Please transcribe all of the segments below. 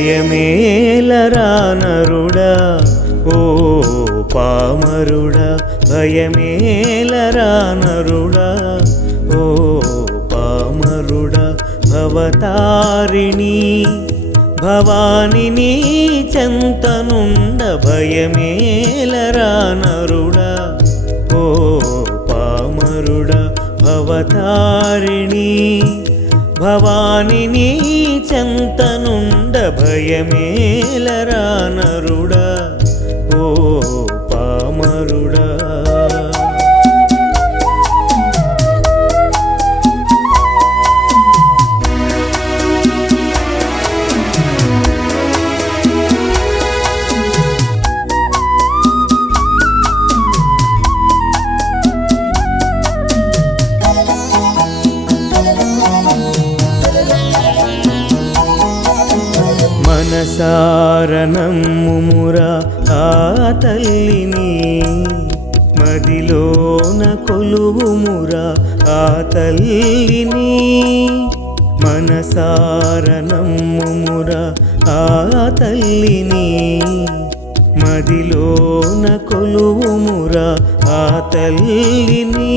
భయమేలరా నరుడా ఓ పామరుడా భయమేలరా నరుడా ఓ పామరుడా భవతారిణి భవాని నీ చెంతనుండ భయమేలరా నరుడా ఓ పామరుడా భవతారిణి భవాని నీ చెంతనుండ భయమేలరా నరుడా ఓ పామరుడా మనసారనమ్ముమురా ఆ తల్లిని మదిలోన కొలువుమురా ఆ తల్లిని మనసారనమ్ముమురా ఆ తల్లిని మదిలోన కొలువుమురా ఆ తల్లిని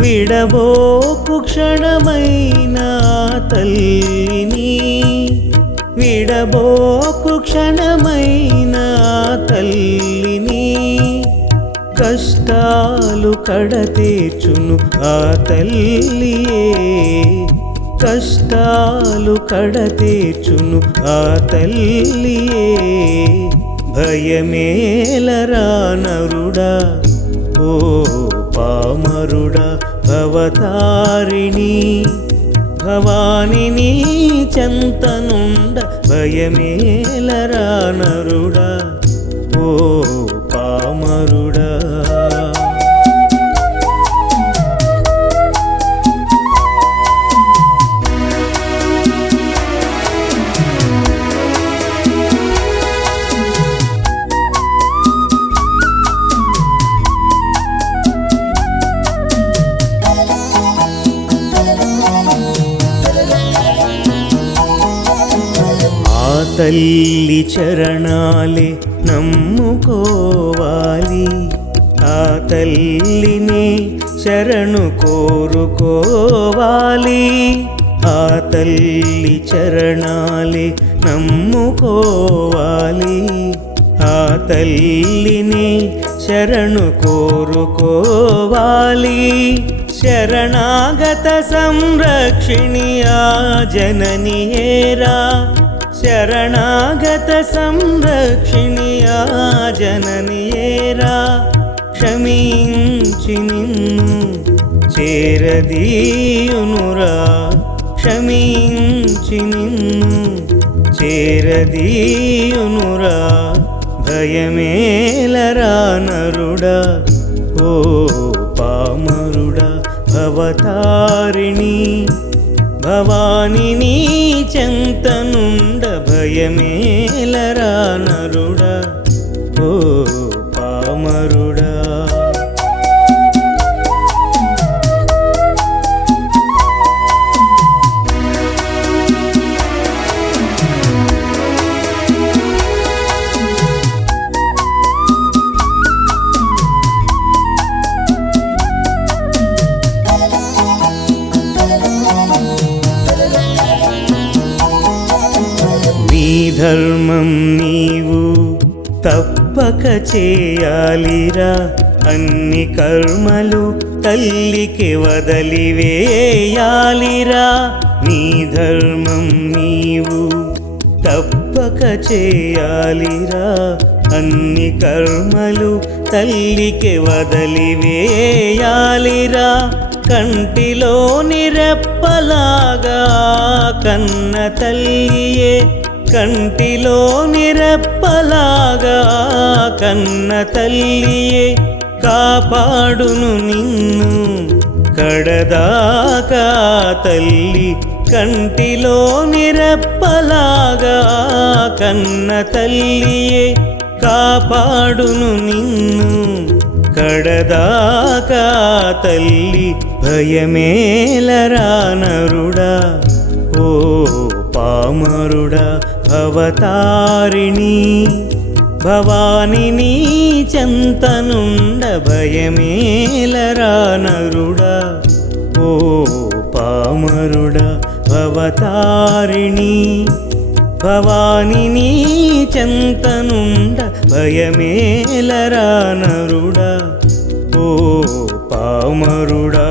విడబోకు క్షణమైన తల్లిని విడబోకు క్షణమైన తల్లిని కష్టాలు కడతీర్చును ఆ తల్లియే కష్టాలు కడతీర్చును ఆ తల్లియే భయమేలరా నరుడా ఓ పామరుడా భవతారిణి భవాని నీ చెంతనుండ భయమేలరా నరుడా ఓ పామరుడా తల్లి చరణాలే నమ్ముకోవాలి ఆ తల్లిని శరణు కోరుకోవాలి ఆ తల్లి చరణాలే నమ్ముకోవాలి ఆ తల్లిని శరణు కోరుకోవాలి శరణాగత సంరక్షిణి ఆ జననియేరా శరణాగత సంరక్షిణి ఆ జననియేరా క్షమించి నిన్ను చేరదీయునురా క్షమించి నిన్ను చేరదీయునురా భయమేలరా నరుడా ఓ పామరుడా భవతారిణి భవాని నీ చెంతనుండ భయమేలరా నరుడా ఓ పామరుడా ధర్మం నీవు తప్పక చేయాలిరా అన్ని కర్మలు తల్లికి వదిలివేయాలిరా నీ ధర్మం నీవు తప్పక చేయాలిరా అన్ని కర్మలు తల్లికి వదిలివేయాలిరా కంటిలోని రెప్పలాగా కన్న తల్లియే కంటిలోని రెప్పలాగా కన్న తల్లియే కాపాడును నిన్ను కడదాకా తల్లి కంటిలోని రెప్పలాగా కన్న తల్లియే కాపాడును నిన్ను కడదాకా తల్లి భయమేలరా నరుడా ఓ పామరుడా భవతారిణి భవాని నీ చెంతనుండ భయమేలరా నరుడా ఓ పామరుడా భవతారిణి భవాని నీ చెంతనుండ భయమేలరా నరుడా ఓ పామరుడా